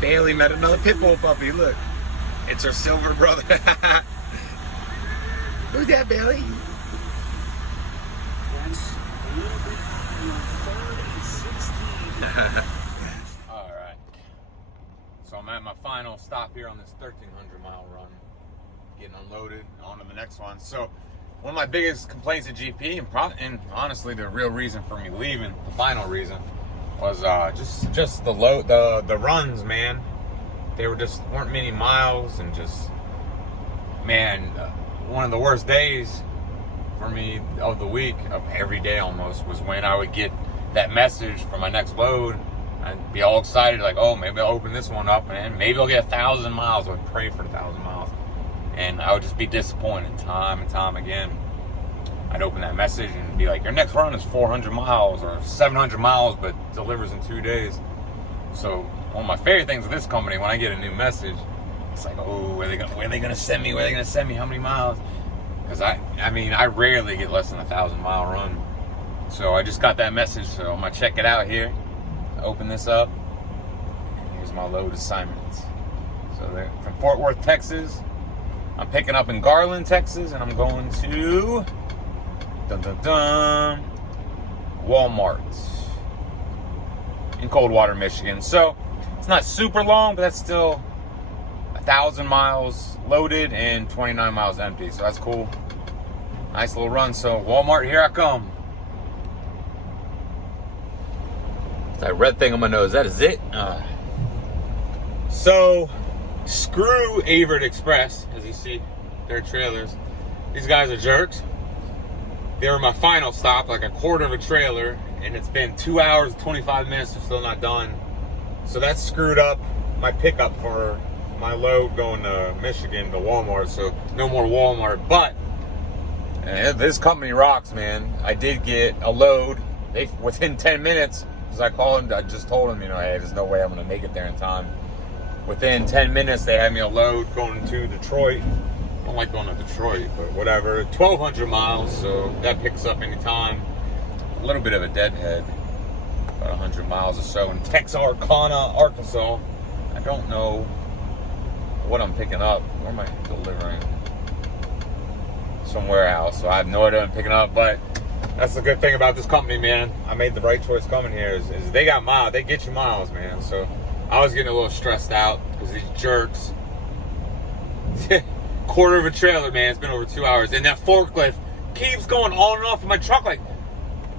Bailey met another pit bull puppy. Look, it's her silver brother. Who's that, Bailey? That's a little bit on 3rd and 16. All right. So I'm at my final stop here on this 1,300-mile run. Getting unloaded, on to the next one. So one of my biggest complaints at GP, and honestly the real reason for me leaving, the final reason, was just the runs, man. They weren't many miles, and just, man, one of the worst days for me of the week, of every day almost, was when I would get that message for my next load. I'd be all excited, like, oh, maybe I'll open this one up, and maybe I'll get 1,000 miles. I would pray for 1,000 miles. And I would just be disappointed time and time again. I'd open that message and be like, your next run is 400 miles or 700 miles, but delivers in 2 days. So one of my favorite things with this company, when I get a new message, it's like, oh, where are they gonna send me? Where are they gonna send me? How many miles? Because I rarely get less than 1,000-mile run. So I just got that message, so I'm gonna check it out here. Open this up, and here's my load assignments. So they're from Fort Worth, Texas. I'm picking up in Garland, Texas, and I'm going to Walmart in Coldwater, Michigan. So it's not super long, but that's still 1,000 miles loaded and 29 miles empty. So that's cool. Nice little run. So Walmart, here I come. That red thing on my nose, that is it. So screw Averitt Express, as you see, their trailers. These guys are jerks. They were my final stop, like a quarter of a trailer, and it's been 2 hours, 25 minutes, they're still not done. So that screwed up my pickup for my load going to Michigan to Walmart, so no more Walmart. But this company rocks, man. I did get a load within 10 minutes, because I called him, I just told him, hey, there's no way I'm going to make it there in time. Within 10 minutes, they had me a load going to Detroit. I don't like going to Detroit, but whatever. 1,200 miles, so that picks up anytime. A little bit of a deadhead, about 100 miles or so in Texarkana, Arkansas. I don't know what I'm picking up. Where am I delivering? Some warehouse, so I have no idea what I'm picking up, but that's the good thing about this company, man. I made the right choice coming here. Is they got miles, they get you miles, man. So I was getting a little stressed out because these jerks. Quarter of a trailer, man. It's been over 2 hours, and that forklift keeps going on and off of my truck. Like,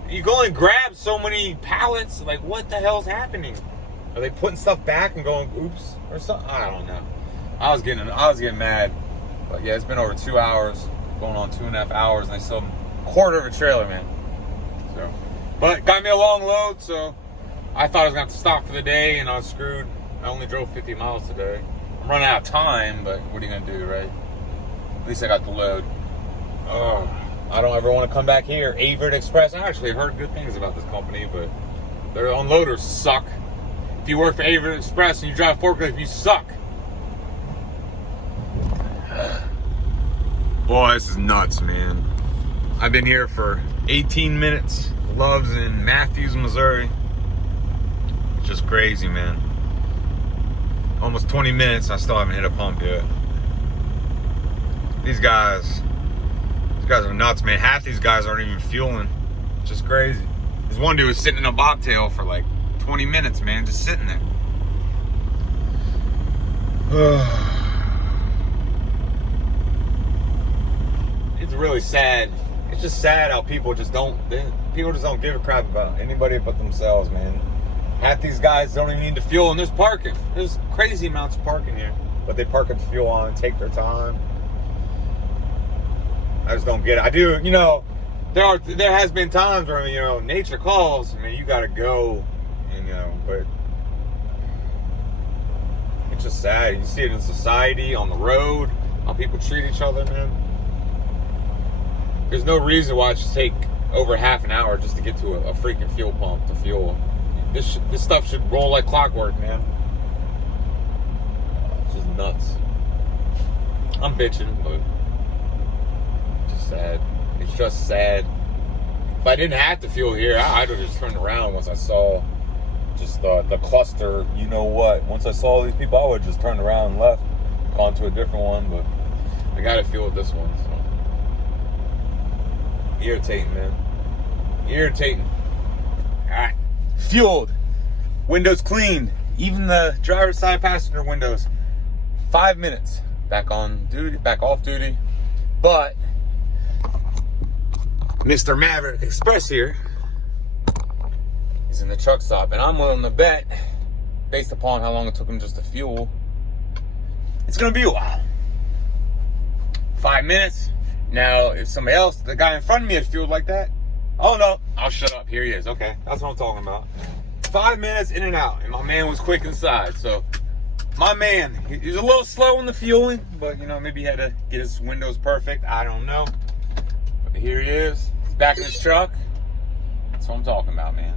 you go and grab so many pallets. Like, what the hell's happening? Are they putting stuff back and going, oops, or something? I don't know. I was getting mad, but yeah, it's been over 2 hours, going on 2.5 hours, and they still quarter of a trailer, man. So, but got me a long load, so I thought I was gonna have to stop for the day, and I was screwed. I only drove 50 miles today. I'm running out of time, but what are you gonna do, right? At least I got the load. Oh, I don't ever want to come back here. Averitt Express. I actually heard good things about this company, but their unloaders suck. If you work for Averitt Express and you drive forklift, you suck. Boy, this is nuts, man. I've been here for 18 minutes. Love's in Matthews, Missouri. It's just crazy, man. Almost 20 minutes, I still haven't hit a pump yet. These guys are nuts, man. Half these guys aren't even fueling. It's just crazy. This one dude was sitting in a bobtail for like 20 minutes, man, just sitting there. It's really sad. It's just sad how people just don't give a crap about anybody but themselves, man. Half these guys don't even need to fuel, and there's parking. There's crazy amounts of parking here, but they park the fuel on, take their time. I just don't get it. I do, there has been times where, nature calls, man, you gotta go, but it's just sad. You see it in society, on the road, how people treat each other, man. There's no reason why it should take over half an hour just to get to a freaking fuel pump to fuel. This stuff should roll like clockwork, man. It's just nuts. I'm bitching, but it's just sad. It's just sad. If I didn't have to fuel here, I'd have just turned around once I saw just the cluster, you know what. Once I saw these people, I would just turn around and left, gone to a different one, but I got to fuel with this one, so. Irritating, man. Irritating. Alright. Fueled. Windows cleaned. Even the driver's side passenger windows. 5 minutes. Back on duty, back off duty. But Mr. Maverick Express here is in the truck stop, and I'm willing to bet, based upon how long it took him just to fuel, it's gonna be a while. 5 minutes. Now, if somebody else, the guy in front of me had fueled like that, oh no, I'll shut up. Here he is. Okay, that's what I'm talking about. 5 minutes in and out, and my man was quick inside. So, my man, he's a little slow in the fueling, but you know, maybe he had to get his windows perfect. I don't know. But here he is. He's back in his truck. That's what I'm talking about, man.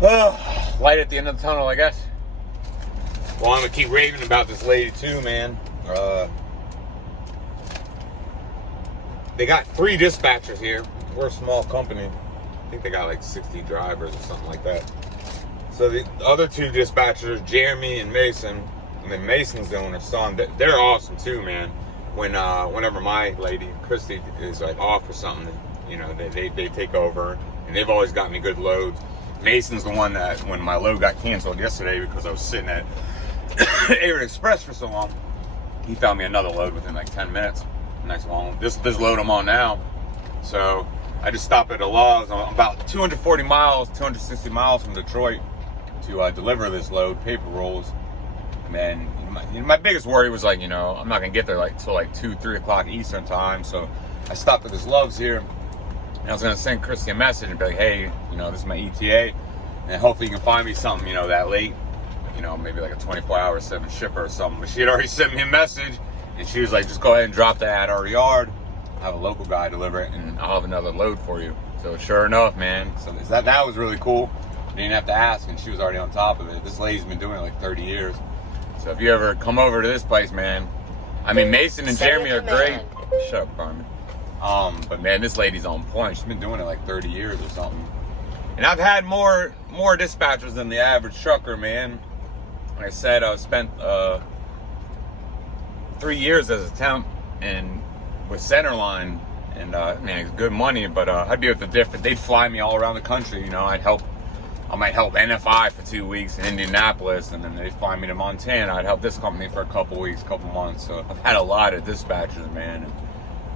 Oh, light at the end of the tunnel, I guess. Well, I'm gonna keep raving about this lady too, man. They got 3 dispatchers here. We're a small company. I think they got like 60 drivers or something like that. So the other 2 dispatchers, Jeremy and Mason, and then Mason's the owner's son, they're awesome too, man. Whenever my lady, Christy, is like off or something, you know, they take over, and they've always got me good loads. Mason's the one that, when my load got canceled yesterday because I was sitting at Air Express for so long, he found me another load within like 10 minutes. Nice long. This load I'm on now. So I just stopped at a Law's. I'm about 240 miles, 260 miles from Detroit to deliver this load, paper rolls. Man, my biggest worry was like, you know, I'm not gonna get there like till like 2-3 o'clock Eastern time. So I stopped at this Love's here, and I was gonna send Christy a message and be like, hey, you know, this is my ETA, and hopefully you can find me something, you know, that late. You know, maybe like a 24-hour 7 shipper or something. But she had already sent me a message, and she was like, just go ahead and drop that at our yard. Have a local guy deliver it, and I'll have another load for you. So sure enough, man. So that was really cool. I didn't have to ask, and she was already on top of it. This lady's been doing it like 30 years. So if you ever come over to this place, man, I mean, Mason and Jeremy are great. Shut up, Carmen. But man, this lady's on point. She's been doing it like 30 years or something. And I've had more dispatchers than the average trucker, man. Like I said, I spent 3 years as a temp and with Centerline, and man, it's good money. But I'd be with the different. They'd fly me all around the country. You know, I might help NFI for 2 weeks in Indianapolis, and then they'd fly me to Montana. I'd help this company for a couple weeks, couple months. So I've had a lot of dispatchers, man. And,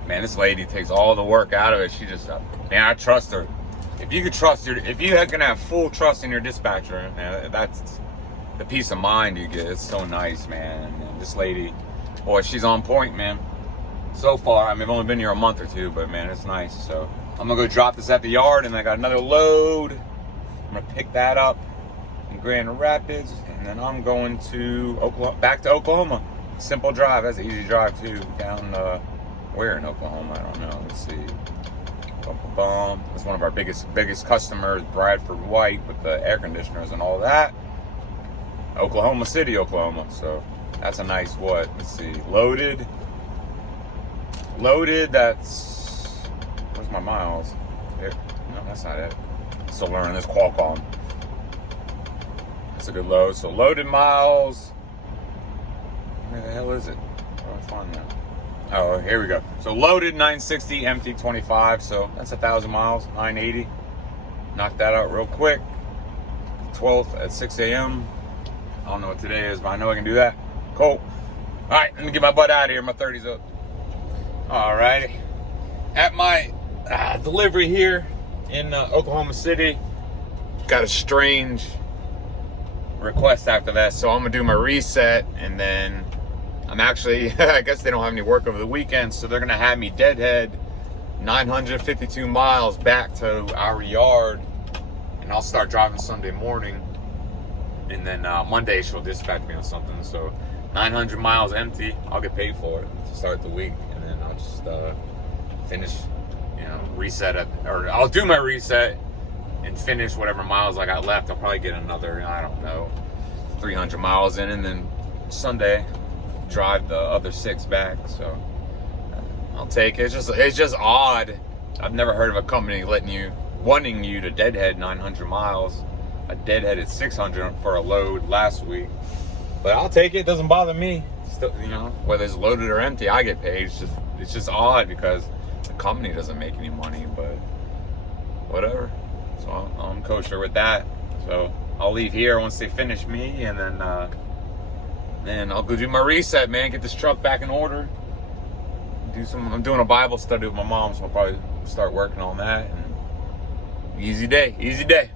man, this lady takes all the work out of it. She just, man, I trust her. If you can have full trust in your dispatcher, man, that's the peace of mind you get. It's so nice, man. And this lady, boy, she's on point, man. So far, I mean, I've only been here a month or 2, but man, it's nice. So I'm gonna go drop this at the yard, and I got another load. I'm gonna pick that up in Grand Rapids, and then I'm going to Oklahoma, back to Oklahoma. Simple drive. That's an easy drive too. Down where in Oklahoma? I don't know. Let's see. It's one of our biggest customers, Bradford White, with the air conditioners and all that. Oklahoma City, Oklahoma. So that's a nice what? Let's see. Loaded. That's, where's my miles? There. No, that's not it. Still learning this Qualcomm. That's a good load. So loaded miles. Where the hell is it? Where do I find that? Oh, here we go. So loaded 960, empty 25. So that's 1,000 miles, 980. Knock that out real quick. 12th at 6 a.m. I don't know what today is, but I know I can do that. Cool. All right, let me get my butt out of here. My 30's up. All right. At my delivery here in Oklahoma City, got a strange request after that. So I'm going to do my reset, and then I'm actually, I guess they don't have any work over the weekend, so they're going to have me deadhead 952 miles back to our yard, and I'll start driving Sunday morning, and then Monday she'll dispatch me on something. So 900 miles empty, I'll get paid for it to start the week, and then I'll just finish, you know, I'll do my reset and finish whatever miles I got left. I'll probably get another, I don't know, 300 miles in, and then Sunday drive the other 6 back. So I'll take it. It's just odd I've never heard of a company wanting you to deadhead 900 miles. I deadheaded 600 for a load last week. But I'll take it. It doesn't bother me. Still, you know, whether it's loaded or empty, I get paid. It's just odd because the company doesn't make any money, but whatever. So I'm kosher with that. So I'll leave here once they finish me, and then I'll go do my reset, man. Get this truck back in order. I'm doing a Bible study with my mom, so I'll probably start working on that. And easy day.